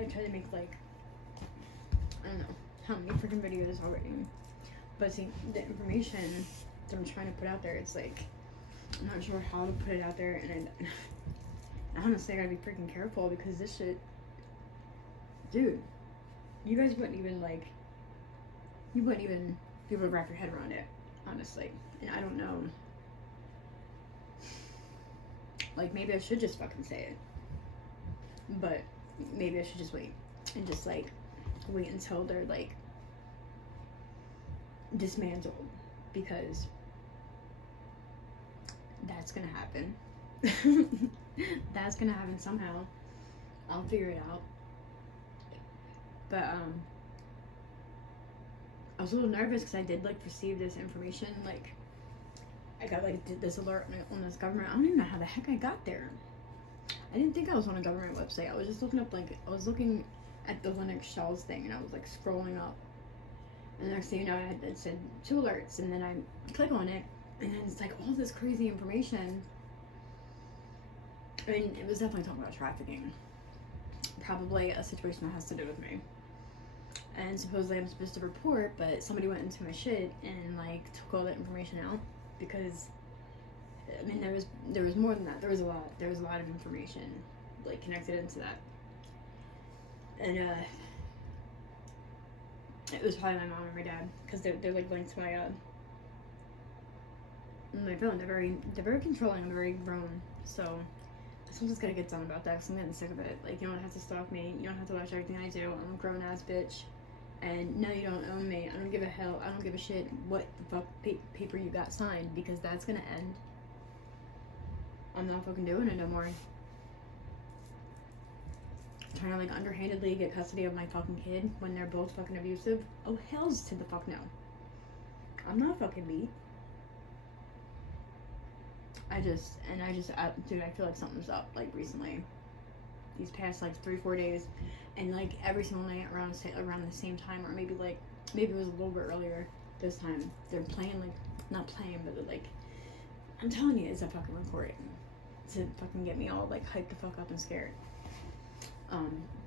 I tried to make like, I don't know how many freaking videos already. But see, the information that I'm trying to put out there, it's like, I'm not sure how to put it out there, and honestly, I gotta be freaking careful because this shit, dude, you guys wouldn't even be able to wrap your head around it, honestly. And I don't know, like, maybe I should just fucking say it, but maybe I should just wait and just like wait until they're like dismantled, because that's gonna happen. That's gonna happen somehow. I'll figure it out. But I was a little nervous because I did like receive this information. Like, I got like this alert on this government. I don't even know how the heck I got there. I didn't think I was on a government website. I was just looking up, like, I was looking at the Linux shells thing, and I was like scrolling up. And the next thing you know, it said 2 alerts, and then I click on it, and then it's like all this crazy information. I mean, it was definitely talking about trafficking. Probably a situation that has to do with me. And supposedly I'm supposed to report, but somebody went into my shit and like took all that information out, because I mean there was more than that. There was a lot of information like connected into that. And it was probably my mom and my dad, because they're like linked to my phone. They're very controlling. They're very grown. So someone's gotta get done about that, because I'm getting sick of it. Like, you don't have to stalk me. You don't have to watch everything I do. I'm a grown ass bitch. And no, you don't own me. I don't give a hell. I don't give a shit what the fuck paper you got signed, because that's gonna end. I'm not fucking doing it no more. Trying to like underhandedly get custody of my fucking kid when they're both fucking abusive. Oh, hells to the fuck no. I'm not fucking beat. Dude, I feel like something's up, like, recently. These past, like, 3-4 days. And, like, every single night around the same time, or maybe it was a little bit earlier this time, they're playing, like, not playing, but they're, like, I'm telling you, it's a fucking recording. To fucking get me all, like, hyped the fuck up and scared.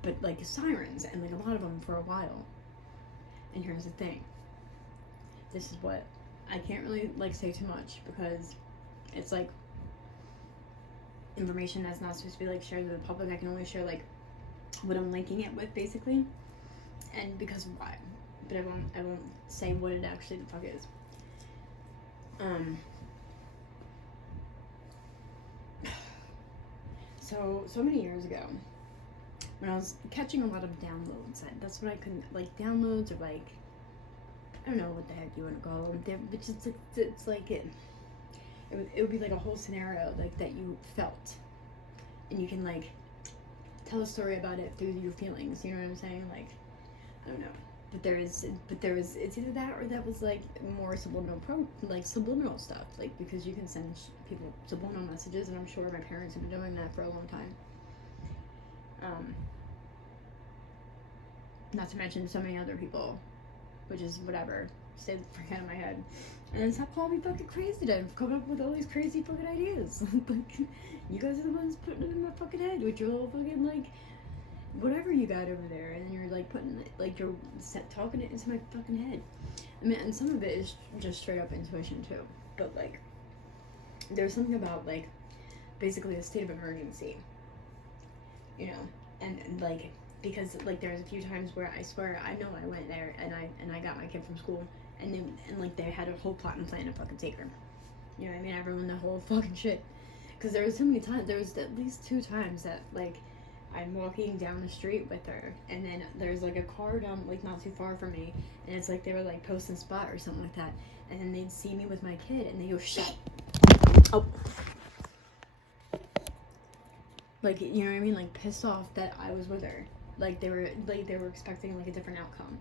But, like, sirens, and, like, a lot of them for a while. And here's the thing. This is what, I can't really, like, say too much, because it's like information that's not supposed to be like shared with the public. I can only share like what I'm linking it with, basically, and because of why. But I won't say what it actually the fuck is. So many years ago, when I was catching a lot of downloads, that's what I couldn't, like, downloads, or like, I don't know what the heck you want to call them. It's like it would be like a whole scenario like that you felt, and you can like tell a story about it through your feelings. You know what I'm saying? Like, I don't know, but there was it's either that or that was like more subliminal stuff, like, because you can send people subliminal messages, and I'm sure my parents have been doing that for a long time. Not to mention so many other people, which is whatever. Stay the frick out of my head. And then stop calling me fucking crazy to come up with all these crazy fucking ideas. You guys are the ones putting it in my fucking head with your little fucking, like, whatever you got over there. And you're, like, putting it, like, you're talking it into my fucking head. I mean, and some of it is just straight up intuition, too. But, like, there's something about, like, basically a state of emergency. You know? And like, because, like, there's a few times where I swear I know I went there and I got my kid from school, and like they had a whole plot and plan to fucking take her. You know what I mean? I ruined the whole fucking shit. Because there was so many times, there was at least 2 times that, like, I'm walking down the street with her, and then there's like a car down, like, not too far from me, and it's like they were like posting spot or something like that, and then they'd see me with my kid and they go, shit. Oh. Like, you know what I mean? Like, pissed off that I was with her. Like, they were expecting, like, a different outcome.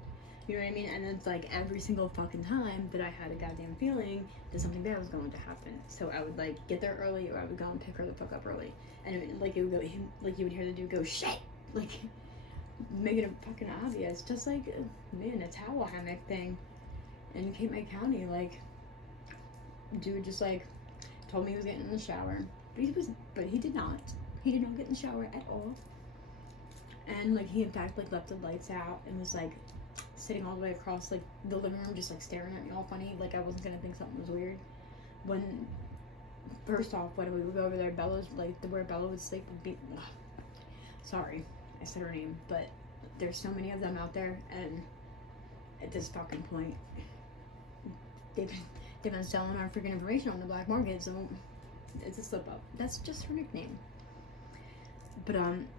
You know what I mean? And it's, like, every single fucking time that I had a goddamn feeling that something bad was going to happen. So I would, like, get there early, or I would go and pick her the fuck up early. And, it would go, like, you would hear the dude go, shit! Like, making it fucking obvious. Just like, man, a towel hammock thing in Cape May County. Like, dude just, like, told me he was getting in the shower. But he did not. He did not get in the shower at all. And like he in fact like left the lights out and was like sitting all the way across like the living room, just like staring at me all funny, like I wasn't gonna think something was weird. When first off, when we would go over there, Bella's like where Bella would sleep would be. Ugh, sorry, I said her name, but there's so many of them out there, and at this fucking point, they've been selling our freaking information on the black market, so it's a slip up. That's just her nickname. But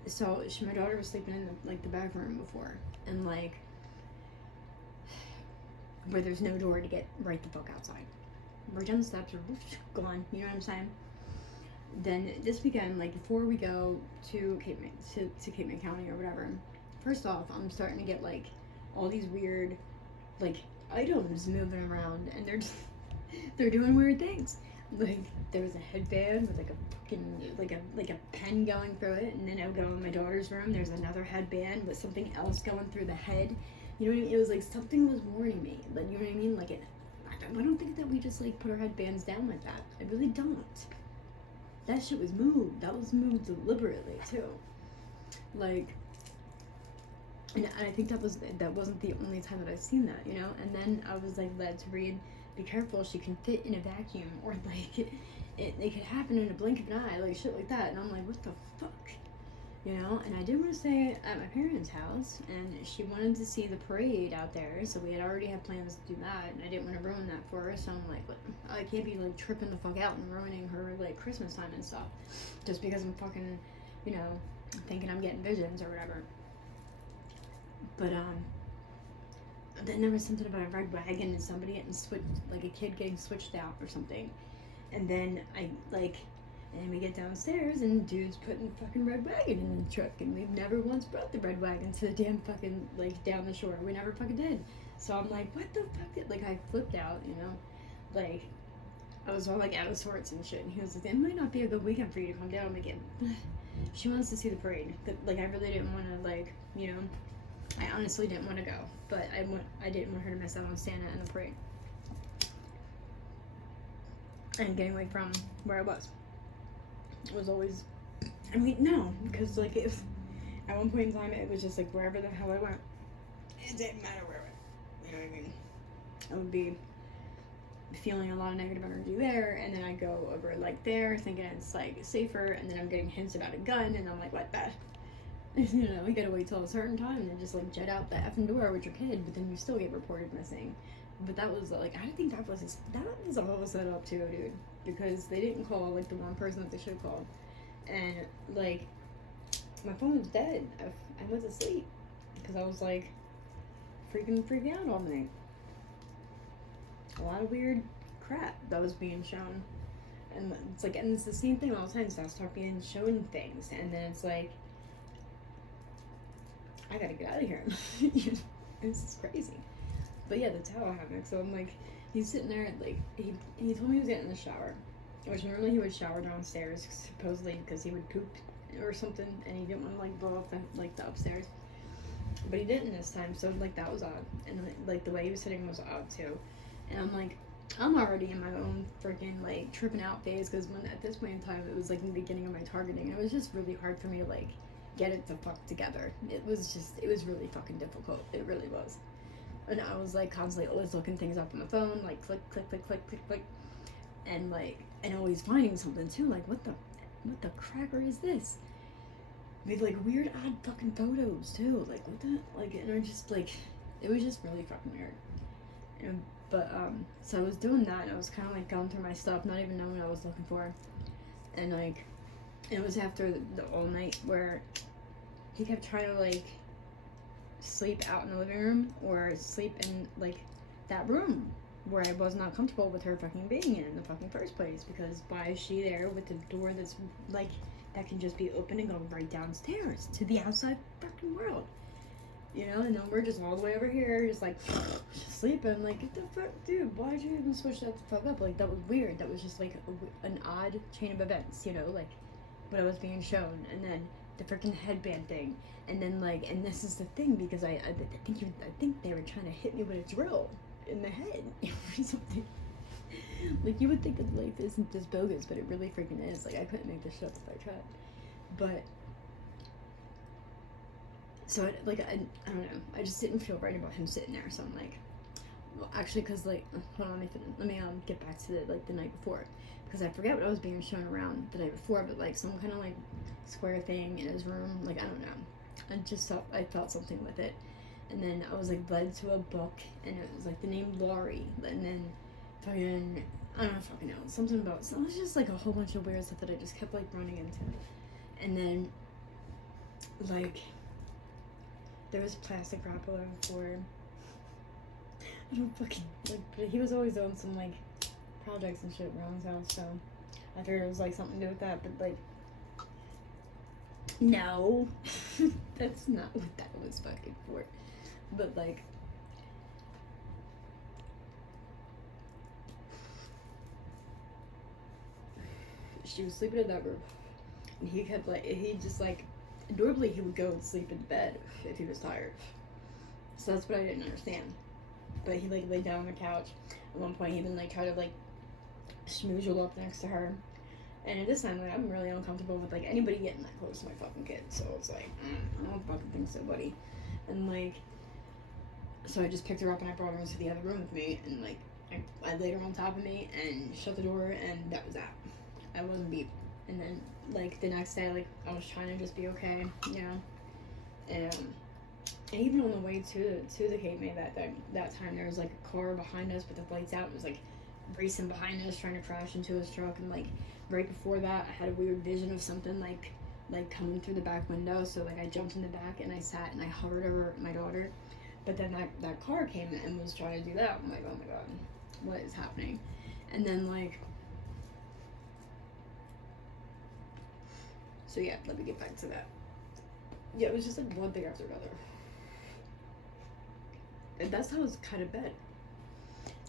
so my daughter was sleeping in the back room before, and like where there's no door to get right the fuck outside. We're down the steps, or gone. You know what I'm saying? Then this weekend, like before we go to Cape May County or whatever, first off, I'm starting to get like all these weird like items moving around, and they're doing weird things. Like there was a headband with like a fucking like a pen going through it, and then I would go in my daughter's room. There's another headband with something else going through the head. You know what I mean? It was like something was warning me. Like, you know what I mean? Like I don't think that we just like put our headbands down like that. I really don't. That shit was moved. That was moved deliberately too. Like, and I think that wasn't the only time that I've seen that, you know. And then I was like led to read, "Be careful, she can fit in a vacuum," or like it could happen in a blink of an eye, like shit like that. And I'm like, what the fuck, you know? And I did want to stay at my parents' house, and she wanted to see the parade out there, so we had already had plans to do that, and I didn't want to ruin that for her. So I'm like, what? I can't be like tripping the fuck out and ruining her like Christmas time and stuff, just because I'm fucking, you know, thinking I'm getting visions or whatever. But then there was something about a red wagon and somebody getting switched, like a kid getting switched out or something. And then and we get downstairs and dude's putting the fucking red wagon in the truck, and we've never once brought the red wagon to the damn fucking like down the shore. We never fucking did. So I'm like, what the fuck? Like I flipped out, you know, like I was all like out of sorts and shit. And he was like, it might not be a good weekend for you to come down. I'm like, she wants to see the parade. Like I really didn't want to, like, you know. I honestly didn't want to go, but I didn't want her to miss out on Santa and the parade. And getting away from where I was. It was always, I mean, no, because like if at one point in time it was just like wherever the hell I went, it didn't matter where I went. You know what I mean? I would be feeling a lot of negative energy there, and then I go over like there thinking it's like safer, and then I'm getting hints about a gun, and I'm like, what the? You know, we gotta wait till a certain time and then just like jet out the effing door with your kid, but then you still get reported missing. But that was like, I think that was all set up too, dude, because they didn't call like the one person that they should have called, and like my phone was dead. I went to sleep because I was like freaking out all night. A lot of weird crap that was being shown, and it's like, and it's the same thing all the time. So I start being shown things, and then it's like, I gotta get out of here. This is crazy. But yeah, that's how it happened. So I'm like, he's sitting there, like, he told me he was getting in the shower, which normally he would shower downstairs, supposedly because he would poop or something, and he didn't want to like blow up the upstairs. But he didn't this time, so like that was odd, and like the way he was sitting was odd too. And I'm like, I'm already in my own freaking like tripping out phase, because when at this point in time it was like in the beginning of my targeting, and it was just really hard for me to like get it the fuck together. It was really fucking difficult. It really was. And I was like constantly always looking things up on the phone, like click, click, click, click, click, click, and like, and always finding something too, like what the cracker is this? With like weird odd fucking photos too, like what the, like, and I just like, it was just really fucking weird. And, but so I was doing that, and I was kind of like going through my stuff, not even knowing what I was looking for, and like, and it was after the all night where he kept trying to like sleep out in the living room or sleep in like that room where I was not comfortable with her fucking being in the fucking first place, because why is she there with the door that's like that can just be open and go right downstairs to the outside fucking world, you know? And then we're just all the way over here just like just sleeping, like, get the fuck, dude, why'd you even switch that the fuck up? Like, that was weird. That was just like an odd chain of events, you know, like what I was being shown, and then the freaking headband thing, and then like, and this is the thing, because I think they were trying to hit me with a drill in the head or something. Like, you would think that life isn't this bogus, but it really freaking is. Like, I couldn't make this shit up if I tried. But So I don't know. I just didn't feel right about him sitting there. So I'm like, well, actually, because like, hold on, let me get back to the night before, because I forget what I was being shown around the night before, but like some kind of like square thing in his room. Like, I don't know. I felt something with it, and then I was like led to a book, and it was like the name Laurie, and then fucking, I don't fucking know, something about, so it was just like a whole bunch of weird stuff that I just kept like running into, and then like there was plastic wrap all over the floor. I don't fucking like, but he was always doing some like projects and shit around his house, so I figured it was like something to do with that, but like, no, that's not what that was fucking for. But like, she was sleeping in that room, and he kept like, he just like, normally he would go and sleep in bed if he was tired. So that's what I didn't understand. But he like laid down on the couch. At one point, he even like tried to like schmoozle up next to her. And at this time, like, I'm really uncomfortable with like anybody getting that close to my fucking kid. So it's like, I don't fucking think so, buddy. And like, so I just picked her up and I brought her into the other room with me, and like I laid her on top of me and shut the door, and that was that. I wasn't beat. And then like the next day, like I was trying to just be okay, you know. And even on the way to the Cape May that time, there was like a car behind us with the lights out. It was like racing behind us, trying to crash into his truck. And like right before that, I had a weird vision of something like coming through the back window. So like I jumped in the back and I sat and I hovered over my daughter. But then that car came and was trying to do that. I'm like, oh my god, what is happening? And then like, so yeah, let me get back to that. Yeah, it was just like one thing after another. And that's how it's kind of been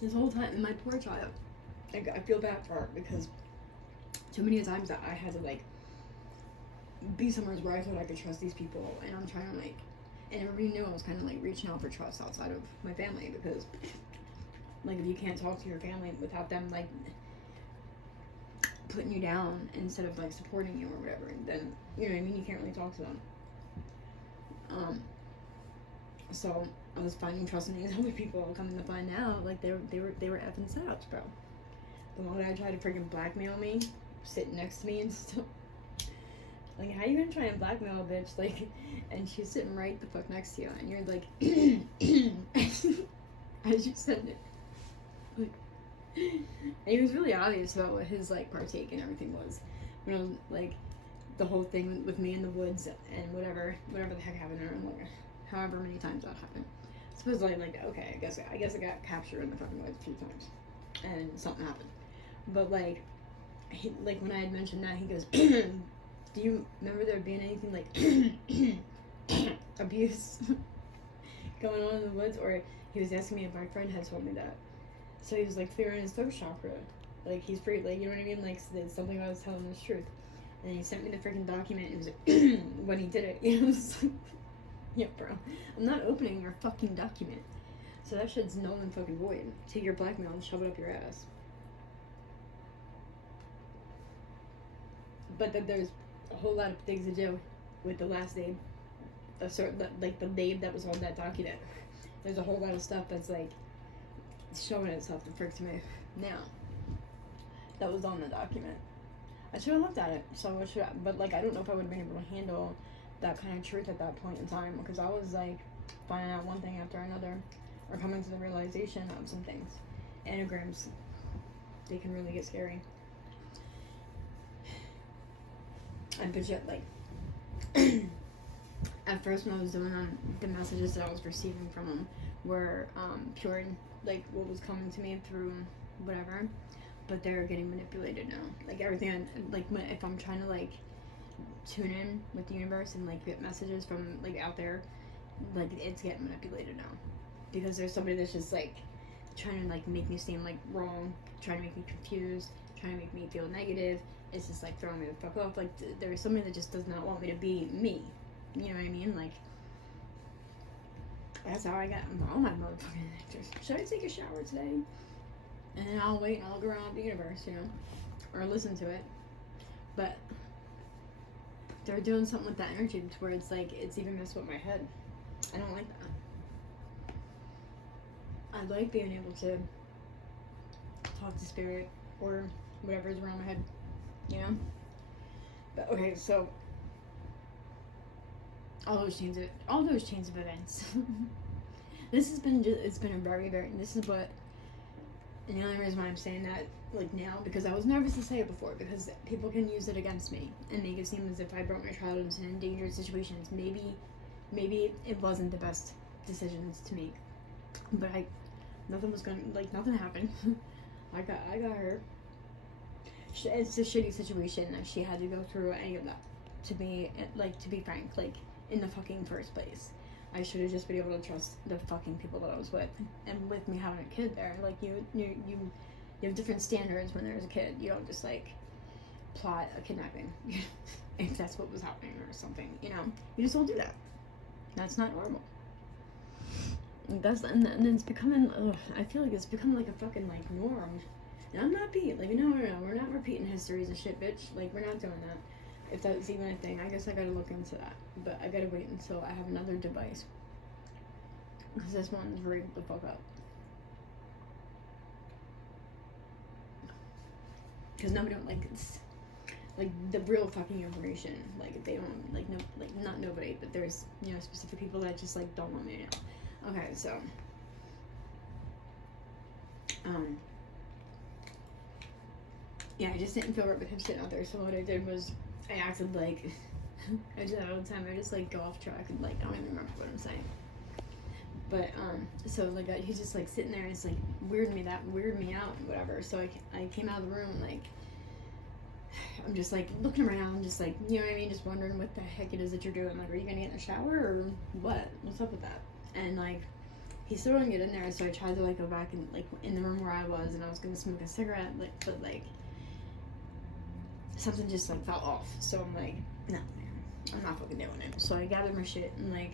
this whole time. And my poor child, I feel bad for her, because too many times that I had to like be somewhere where I thought I could trust these people, and I'm trying to like, and everybody knew I was kind of like reaching out for trust outside of my family, because like if you can't talk to your family without them like putting you down instead of like supporting you or whatever, then you know what I mean, you can't really talk to them. So I was finding trust in these other people. Coming to find out, like they were effing setups, bro. The one guy tried to freaking blackmail me, sitting next to me and stuff. Like, how you gonna try and blackmail a bitch? Like, and she's sitting right the fuck next to you, and you're like, as you said it. Like, and he was really obvious about what his like partake and everything was. You know, like the whole thing with me in the woods and whatever the heck happened there, and like however many times that happened. Supposedly, like, okay, I guess I got captured in the fucking woods a few times, and something happened. But like, he, like when I had mentioned that, he goes, do you remember there being anything like abuse going on in the woods? Or he was asking me if my friend had told me that. So he was like clearing his throat chakra. Like, he's pretty, like, you know what I mean? Like, something I was telling him was truth. And he sent me the freaking document. It was like, when he did it, you know, was like, yeah, bro, I'm not opening your fucking document. So that shit's null and fucking void. Take your blackmail and shove it up your ass. But then there's a whole lot of things to do with the last name, like the name that was on that document. There's a whole lot of stuff that's like showing itself to frick to me now. That was on the document. I should have looked at it. So I should have, but like I don't know if I would have been able to handle that kind of truth at that point in time, because I was like finding out one thing after another, or coming to the realization of some things. Anagrams, they can really get scary. And but yet, like, at first when I was doing them, the messages that I was receiving from them were pure, like what was coming to me through whatever, but they're getting manipulated now. Like everything, like if I'm trying to like tune in with the universe and like get messages from like out there, like it's getting manipulated now, because there's somebody that's just like trying to like make me seem like wrong, trying to make me confused, trying to make me feel negative. It's just like throwing me the fuck off. Like there's somebody that just does not want me to be me. You know what I mean? Like that's how I got all my motherfucking actors. Should I take a shower today? And then I'll wait and I'll go around the universe, you know, or listen to it. But they're doing something with that energy to where it's like, it's even messing with my head. I don't like that. I like being able to talk to spirit or whatever's around my head, you know? But okay, so all those chains of events. This has been it's been a very, very, this is what, and the only reason why I'm saying that like now, because I was nervous to say it before, because people can use it against me and make it seem as if I brought my child into endangered situations. Maybe it wasn't the best decisions to make, but nothing happened. I got hurt. It's a shitty situation that she had to go through any of that. To be frank, like, in the fucking first place, I should have just been able to trust the fucking people that I was with. And with me having a kid there, like, you have different standards when there's a kid. You don't just like plot a kidnapping if that's what was happening or something. You know, you just don't do that. That's not normal. And then it's becoming. I feel like it's become like a fucking like norm. And I'm not being like, no, we're not repeating histories and shit, bitch. Like, we're not doing that. If that's even a thing, I guess I gotta look into that. But I gotta wait until I have another device, because this one's rigged the fuck up. Because nobody don't like the real fucking information. Like, they don't like no, like not nobody, but there's, you know, specific people that just like don't want me to know. Okay, so yeah, I just didn't feel right with him sitting out there. So what I did was I acted like I do that all the time. I just like go off track and like I don't even remember what I'm saying. But so like he's just like sitting there and it's like weirded me out and whatever. So I came out of the room and like I'm just like looking around, just like, you know what I mean, just wondering what the heck it is that you're doing. Like, are you gonna get in the shower or what? What's up with that? And like he still didn't get in there, so I tried to like go back and like in the room where I was, and I was gonna smoke a cigarette, like, but like something just like fell off. So I'm like, no, I'm not fucking doing it. So I gathered my shit and like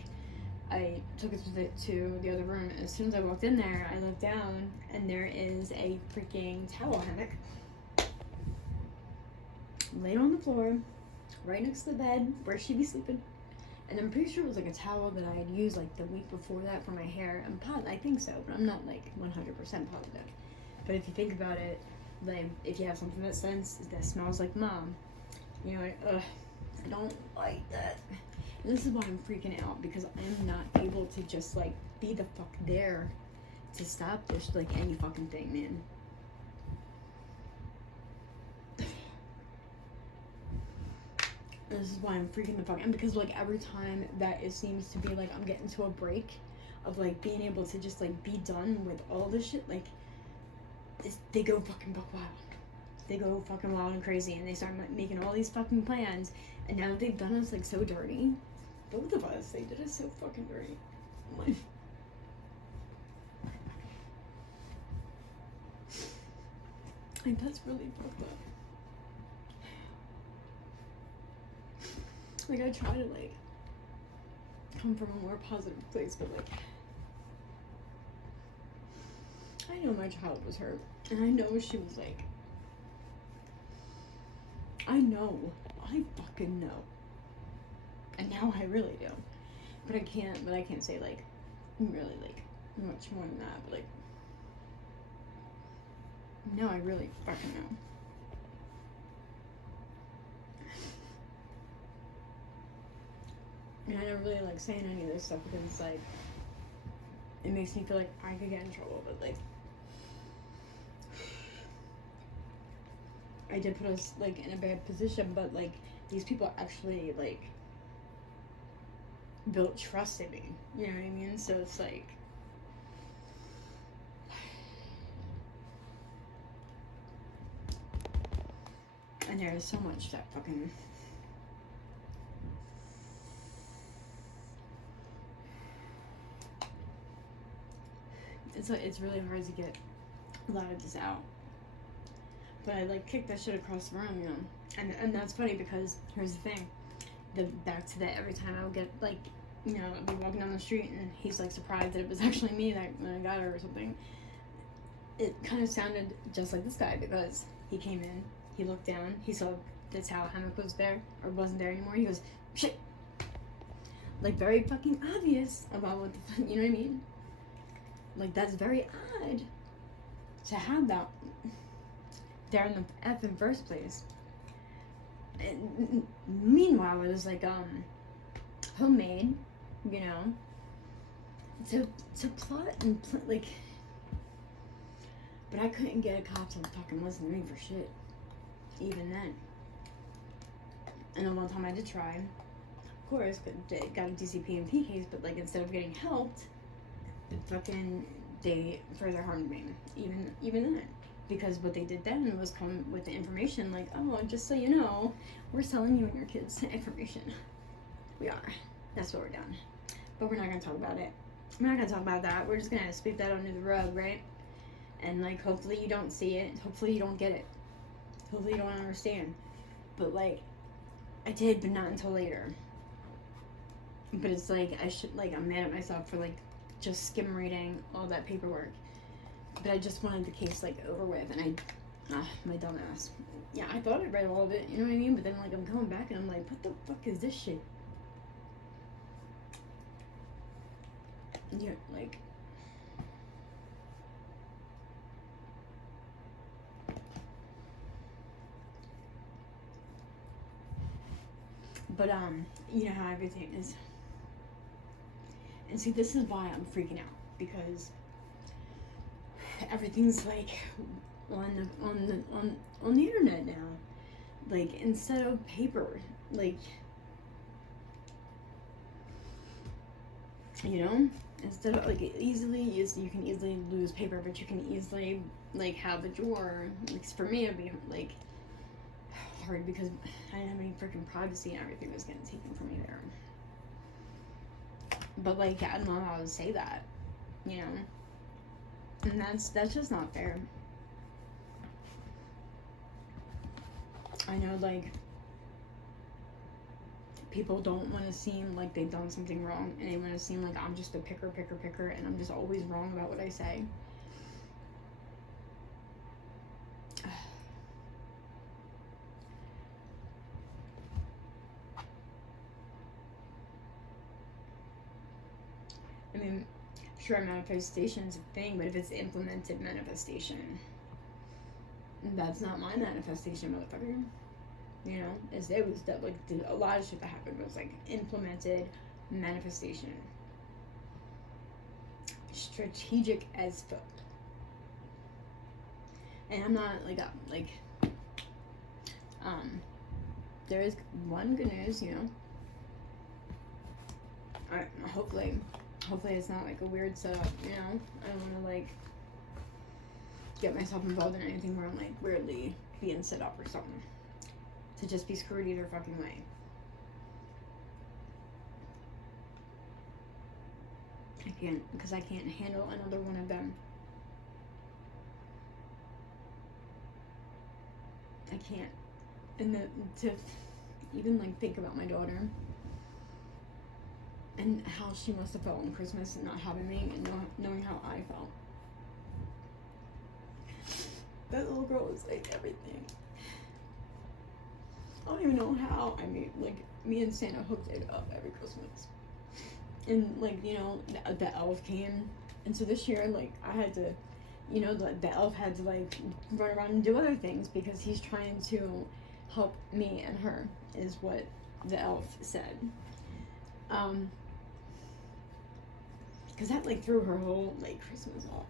I took it to the other room. As soon as I walked in there, I looked down and there is a freaking towel hammock laid on the floor right next to the bed where she'd be sleeping. And I'm pretty sure it was like a towel that I had used like the week before that for my hair. I think so, but I'm not like 100% positive. But if you think about it, like if you have something that smells like mom, you know, I don't like that. And this is why I'm freaking out, because I'm not able to just like be the fuck there to stop this like any fucking thing, man. This is why I'm freaking the fuck out, because like every time that it seems to be like I'm getting to a break of like being able to just like be done with all this shit, like they go fucking buck wild. They go fucking wild and crazy, and they start making all these fucking plans. And now that they've done us like so dirty, both of us, they did us so fucking dirty. Like that's really fucked up. Like, I try to, like, come from a more positive place, but, like, I know my child was hurt, and I know she was, like, I fucking know, and now I really do, but I can't say, like, really, like, much more than that, but, like, no, I really fucking know. And I don't really like saying any of this stuff because it's like, it makes me feel like I could get in trouble, but like, I did put us like in a bad position, but like, these people actually like built trust in me, you know what I mean? So it's like, and there's so much that fucking, it's really hard to get a lot of this out. But I like kicked that shit across the room, you know. And that's funny because here's the thing. Back to that, every time I would get like, you know, I'd be walking down the street and he's like surprised that it was actually me that when I got her or something. It kind of sounded just like this guy because he came in, he looked down, he saw that's how Hammock was there, or wasn't there anymore. He goes, shit. Like, very fucking obvious about what the fuck, you know what I mean? Like, that's very odd to have that there in the effing first place. And meanwhile, it was like, homemade, you know, to plot and like, but I couldn't get a cop to fucking listen to me for shit, even then. And then one time I did try, of course, got a DCP&P case, but like, instead of getting helped, they further harmed me, even then. Because what they did then was come with the information like, oh, just so you know, we're selling you and your kids information. We are. That's what we're doing. But we're not going to talk about it. We're not going to talk about that. We're just going to sweep that under the rug, right? And, like, hopefully you don't see it. Hopefully you don't get it. Hopefully you don't understand. But, like, I did, but not until later. But it's like, I'm mad at myself for, like, just skim reading all that paperwork. But I just wanted the case, like, over with, and my dumb ass. Yeah, I thought I read all of it, you know what I mean? But then, like, I'm coming back, and I'm like, what the fuck is this shit? Yeah, like... But, you know how everything is. And see, this is why I'm freaking out, because everything's like on the internet now. Like, instead of paper, like, you know, instead of like you can easily lose paper, but you can easily like have a drawer. Like, for me, it'd be like hard because I didn't have any freaking privacy and everything was getting taken from me there. But like, I don't know how to say that, you know. And that's just not fair. I know, like, people don't want to seem like they've done something wrong, and they want to seem like I'm just a picker, and I'm just always wrong about what I say. I mean, sure, manifestation is a thing, but if it's implemented manifestation, that's not my manifestation, motherfucker. You know, it was that, like, a lot of shit that happened was like implemented manifestation, strategic as fuck. And I'm not like there is one good news, you know. Hopefully it's not like a weird setup, you know. I don't want to like get myself involved in anything where I'm like weirdly being set up or something to just be screwed either fucking way. Because I can't handle another one of them. I can't. And to even like think about my daughter and how she must have felt on Christmas and not having me, and knowing how I felt. That little girl was like everything. I don't even know how. I mean, like, me and Santa hooked it up every Christmas. And, like, you know, the elf came. And so this year, like, I had to, you know, the elf had to, like, run around and do other things because he's trying to help me and her, is what the elf said. Because that, like, threw her whole, like, Christmas off.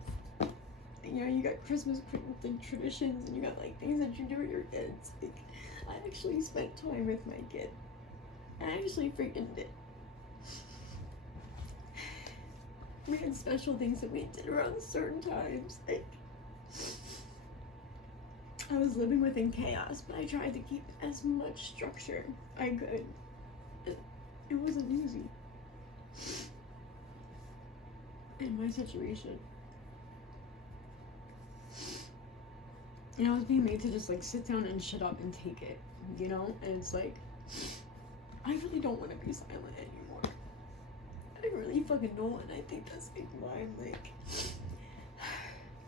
And, you know, you got Christmas, like, traditions, and you got, like, things that you do with your kids. Like, I actually spent time with my kid. I actually freaking did. We had special things that we did around certain times. Like, I was living within chaos, but I tried to keep as much structure I could. It wasn't easy in my situation. And I was being made to just, like, sit down and shut up and take it, you know? And it's like, I really don't want to be silent anymore. I really fucking don't, and I think that's, like, why I'm,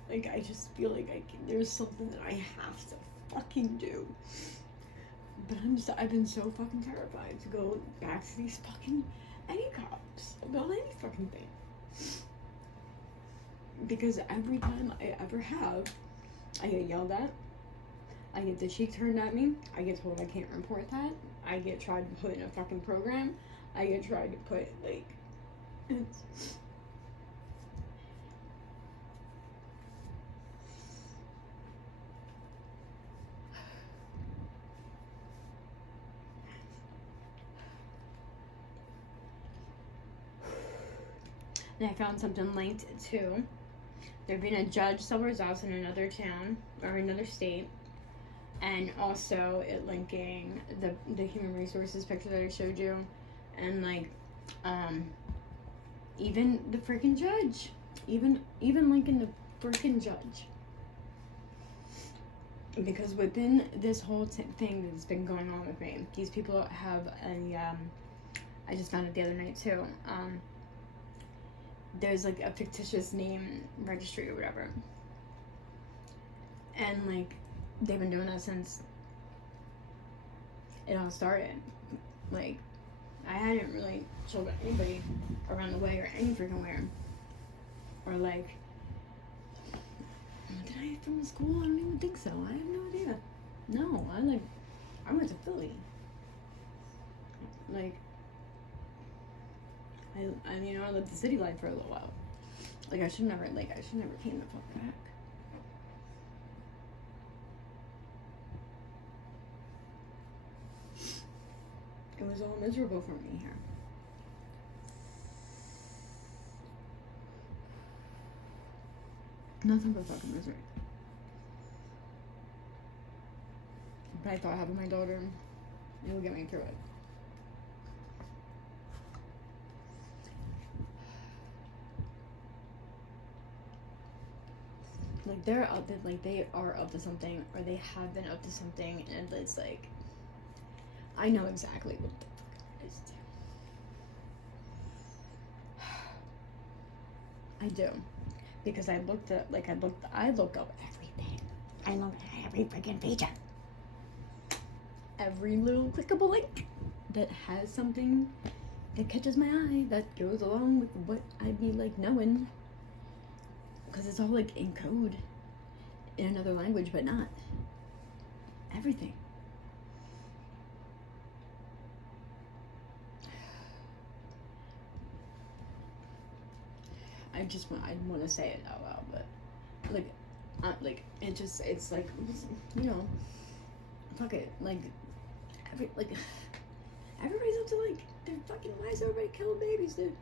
like, I just feel like there's something that I have to fucking do. But I've been so fucking terrified to go back to these fucking any cops about any fucking thing. Because every time I ever have, I get yelled at. I get the cheek turned at me. I get told I can't report that. I get tried to put in a fucking program. I get tried to put, like, it's... And I found something linked to there being a judge somewhere else in another town or another state, and also it linking the human resources picture that I showed you, and like even the freaking judge, even linking the freaking judge, because within this whole thing that's been going on with me, these people have a I just found it the other night too. There's like a fictitious name registry or whatever, and like they've been doing that since it all started. Like, I hadn't really told anybody around the way or any freaking where, or like, did I from school? I don't even think so. I have no idea. No, I went to Philly. Like, I mean, I lived the city life for a little while. Like, I should never came the fuck back. It was all miserable for me here. Nothing but fucking misery. But I thought having my daughter, it would get me through it. Like, they are up to something, or they have been up to something, and it's like, I know exactly what the fuck it is. I do, because I looked up everything. I looked at every freaking feature, every little clickable link that has something that catches my eye that goes along with what I'd be like knowing. Because it's all like in code in another language, but not everything. I want to say it out loud, but it's like, you know, fuck it, everybody's up to like, they're fucking, why is everybody killing babies, dude?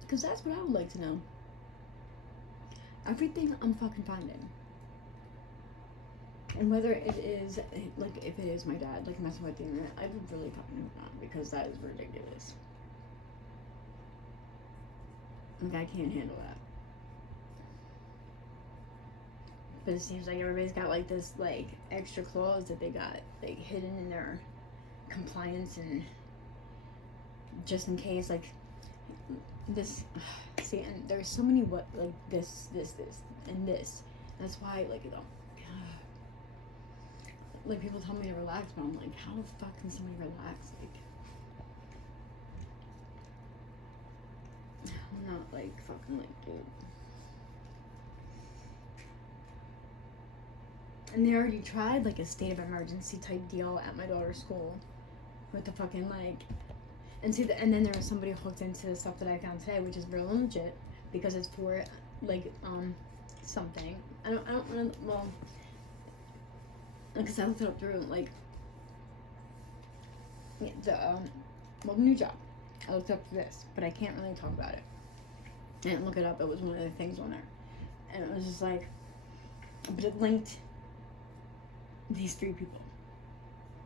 Because that's what I would like to know. Everything I'm fucking finding. And whether it is, like, if it is my dad, like, messing with the internet, I would really fucking hope not, because that is ridiculous. Like, I can't handle that. But it seems like everybody's got, like, this, like, extra clause that they got, like, hidden in their compliance, and just in case, like, this, see, and there's so many this, and this. That's why, like, you know, like, people tell me to relax, but I'm like, how the fuck can somebody relax? Like, I'm not, like, fucking, like, dude. And they already tried, like, a state of emergency type deal at my daughter's school with the fucking, like, and then there was somebody hooked into the stuff that I found today, which is real legit, because it's for, like, something. I don't want to, well, because I looked it up through, like, yeah, the new job. I looked up this, but I can't really talk about it. I didn't look it up. It was one of the things on there, and it was just like, but it linked these 3 people.